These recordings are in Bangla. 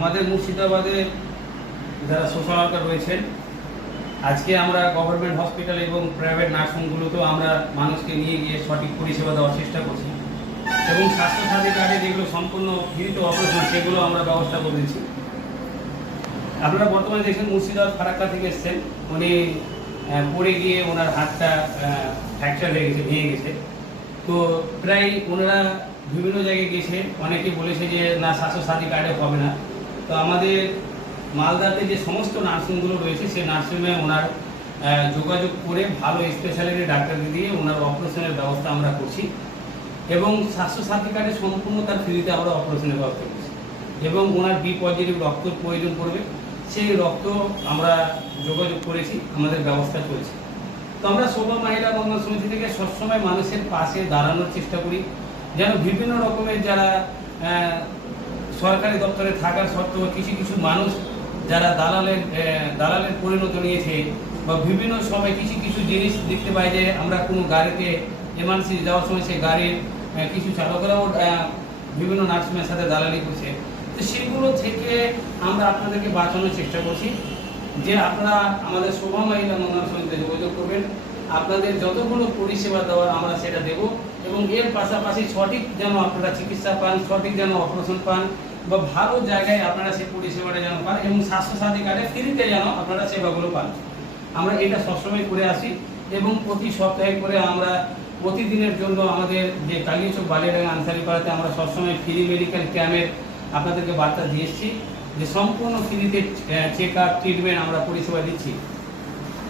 আমাদের মুর্শিদাবাদে যারা সোশ্যাল ওয়ার্কার রয়েছেন, আজকে আমরা গভর্নমেন্ট হসপিটাল এবং প্রাইভেট নার্সিংগুলোতেও আমরা মানুষকে নিয়ে গিয়ে সঠিক পরিষেবা দেওয়ার চেষ্টা করছি এবং স্বাস্থ্যসাথী কার্ডে যেগুলো সম্পূর্ণ ফ্রিতে অপারেশন সেগুলো আমরা ব্যবস্থা করে দিচ্ছি। আপনারা বর্তমানে দেখছেন মুর্শিদাবাদ ফারাক্কা থেকে এসছেন, উনি পড়ে গিয়ে ওনার হাতটা ফ্র্যাকচার হয়ে গেছে, ভেঙে গেছে। তো প্রায় ওনারা বিভিন্ন জায়গায় গেছে, অনেকে বলেছে যে না স্বাস্থ্যসাথী কার্ডে হবে না। তো আমাদের মালদাতে যে সমস্ত নার্সিংগুলো রয়েছে সেই নার্সিংয়ে ওনার যোগাযোগ করে ভালো স্পেশালিটি ডাক্তারকে দিয়ে ওনার অপারেশনের ব্যবস্থা আমরা করছি এবং স্বাস্থ্যসাথী কার্ডে সম্পূর্ণ তার ফ্রিতে আমরা অপারেশনের ব্যবস্থা করছি এবং ওনার বি পজিটিভ রক্তর প্রয়োজন পড়বে, সেই রক্ত আমরা যোগাযোগ করেছি, আমাদের ব্যবস্থা চলছে। তো আমরা শোভা মহিলা মঙ্গল সমিতি থেকে সবসময় মানুষের পাশে দাঁড়ানোর চেষ্টা করি, যেন বিভিন্ন রকমের যারা সরকারি দপ্তরে থাকার সত্ত্বেও কিছু কিছু মানুষ যারা দালালের পরিণত নিয়েছে বা বিভিন্ন সময় কিছু কিছু জিনিস দেখতে পাই যে আমরা কোনো গাড়িতে এমার্জেন্সি যাওয়ার সময় সেই গাড়ির কিছু চালকেরাও বিভিন্ন নার্সিংয়ের সাথে দালালি করছে। তো সেগুলো থেকে আমরা আপনাদেরকে বাঁচানোর চেষ্টা করছি যে আপনারা আমাদের শোভা মহিলা মঙ্গল সমিতিতে যোগাযোগ করবেন, আপনাদের যতগুলো পরিষেবা দেওয়ার আমরা সেটা দেব এবং এর পাশাপাশি সঠিক যেন আপনারা চিকিৎসা পান, সঠিক যেন অপারেশন পান বা ভালো জায়গায় আপনারা সেই পরিষেবাটা যেন পান এবং স্বাস্থ্যসাথী কার্ডে ফ্রিতে যেন আপনারা সেবাগুলো পান। আমরা এটা সবসময় করে আসি এবং প্রতি সপ্তাহে করে আমরা প্রতিদিনের জন্য আমাদের যে কালিয়াচক বালিয়াডাঙ্গা আনসারি পাড়াতে আমরা সবসময় ফ্রি মেডিকেল ক্যাম্পের আপনাদেরকে বার্তা দিয়ে এসেছি যে সম্পূর্ণ ফ্রিতে চেক আপ ট্রিটমেন্ট আমরা পরিষেবা দিচ্ছি।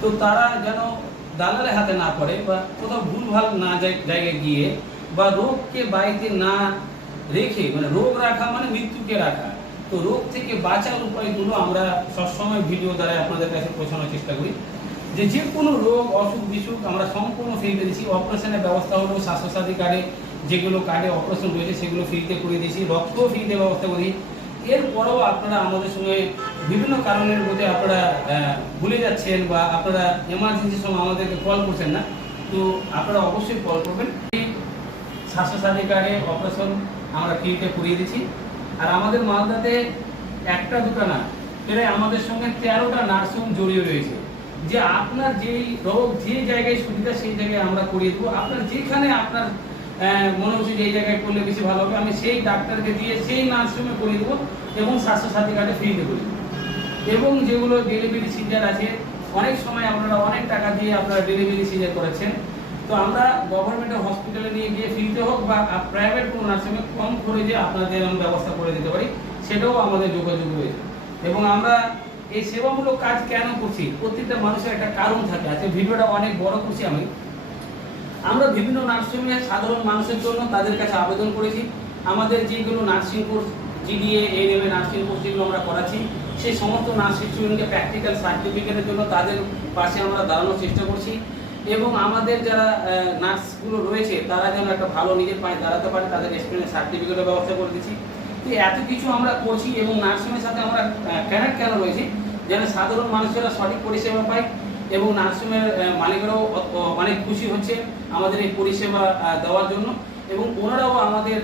তো তারা যেন দালালের হাতে না পড়ে বা কোথাও ভুলভাল না জায়গায় গিয়ে বা রোগকে বাড়িতে না রেখে, মানে রোগ রাখা মানে মৃত্যুকে রাখা, তো রোগ থেকে বাঁচার উপায়গুলো আমরা সবসময় ভিডিও দ্বারা আপনাদের কাছে পৌঁছানোর চেষ্টা করি যে কোনো রোগ অসুখ বিসুখ আমরা সম্পূর্ণ ফ্রিতে দিচ্ছি। অপারেশনের ব্যবস্থা হলো স্বাস্থ্যসাথী কার্ডে যেগুলো কার্ডে অপারেশন রয়েছে সেগুলো ফ্রিতে করে দিয়েছি, রক্তও ফ্রিতে ব্যবস্থা করি। এরপরেও আপনারা আমাদের সঙ্গে বিভিন্ন কারণের মধ্যে আপনারা ভুলে যাচ্ছেন বা আপনারা এমার্জেন্সির সময় আমাদেরকে কল করছেন না, তো আপনারা অবশ্যই কল করবেন। স্বাস্থ্যসাথী কার্ডে অপারেশন আমরা ফ্রিতে করিয়ে দিচ্ছি। আর আমাদের মালদাতে একটা দুটো না, প্রায় আমাদের সঙ্গে 13টা নার্সিং জড়িয়ে রয়েছে, যে আপনার যেই রোগ যে জায়গায় সুবিধা সেই জায়গায় আমরা করিয়ে দেবো। আপনার যেখানে আপনার মনে হচ্ছে যে এই জায়গায় করলে বেশি ভালো হবে, আমি সেই ডাক্তারকে দিয়ে সেই নার্সিংয়ে করিয়ে দেবো এবং স্বাস্থ্যসাথী কার্ডে ফ্রিতে করি দেবো। এবং যেগুলো ডেলিভারি সিজার আছে, অনেক সময় আপনারা অনেক টাকা দিয়ে আপনারা ডেলিভারি সিজার করেছেন, তো আমরা গভর্নমেন্টের হসপিটালে নিয়ে গিয়ে ফ্রিতে হোক বা প্রাইভেট কোনো নার্সিংয়ে কম খরচে আপনাদের আমি ব্যবস্থা করে দিতে পারি, সেটাও আমাদের যোগাযোগ রয়েছে। এবং আমরা এই সেবামূলক কাজ কেন করছি, প্রত্যেকটা মানুষের একটা কারণ থাকে। আজকে ভিডিওটা অনেক বড় করছি আমরা বিভিন্ন নার্সিংয়ে সাধারণ মানুষের জন্য তাদের কাছে আবেদন করেছি। আমাদের যেগুলো nursing course GDA ANM nursing course যেগুলো আমরা করাচ্ছি, সেই সমস্ত নার্সিং স্টুডেন্টকে প্র্যাকটিক্যাল সার্টিফিকেটের জন্য তাদের পাশে আমরা দাঁড়ানোর চেষ্টা করছি এবং আমাদের যারা নার্সগুলো রয়েছে তারা যেন একটা ভালো নিজের পায়ে দাঁড়াতে পারে, তাদের এক্সপিরিয়েন্স সার্টিফিকেটের ব্যবস্থা করে দিচ্ছি। তো এত কিছু আমরা করছি এবং নার্সিংয়ের সাথে আমরা কেন রয়েছি, যেন সাধারণ মানুষেরা সঠিক পরিষেবা পায় এবং নার্সিংয়ের মালিকরাও অনেক খুশি হচ্ছে আমাদের এই পরিষেবা দেওয়ার জন্য এবং ওনারাও আমাদের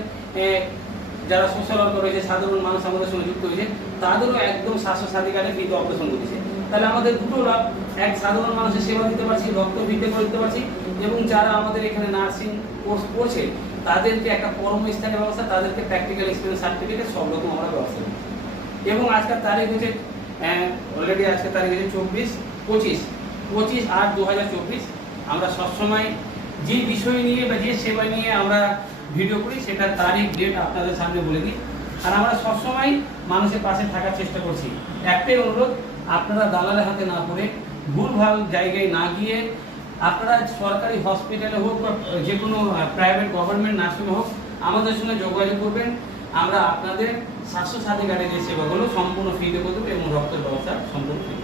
যারা সোশ্যাল ওয়ার্কার রয়েছে, সাধারণ মানুষ আমাদের সঙ্গে যুক্ত হয়েছে, তাদেরও একদম স্বাস্থ্যসাথী কার্ডে ফ্রিতে অপারেশন করেছে। তাহলে আমাদের দুটো লাভ, এক সাধারণ মানুষের সেবা দিতে পারছি, রক্ত ফ্রিতে করে দিতে পারছি এবং যারা আমাদের এখানে নার্সিং কোর্স করছে তাদেরকে একটা কর্মস্থানের ব্যবস্থা, তাদেরকে প্র্যাকটিক্যাল এক্সপিরিয়েন্স সার্টিফিকেট সব রকম আমরা ব্যবস্থা করি। এবং আজকের তারিখ হচ্ছে অলরেডি আজকের তারিখ হচ্ছে 25/8/2024। আমরা সবসময় যে বিষয় নিয়ে বা যে সেবা নিয়ে আমরা ভিডিও করি সেটার তারিখ ডেট আপনাদের সামনে বলে দিই। আর আমরা সবসময় মানুষের পাশে থাকার চেষ্টা করছি। একটাই অনুরোধ, আপনারা দালালের হাতে না পড়ে ভুলভাল জায়গায় না গিয়ে আপনারা সরকারি হসপিটালে হোক বা যে কোনো প্রাইভেট গভর্নমেন্ট নার্সিংয়ে হোক আমাদের সঙ্গে যোগাযোগ করবেন। আমরা আপনাদের স্বাস্থ্যসাথী কার্ডের যে সেবাগুলো সম্পূর্ণ ফ্রিতে করে দেবো এবং রক্তের ব্যবস্থা সম্পূর্ণ ফ্রি।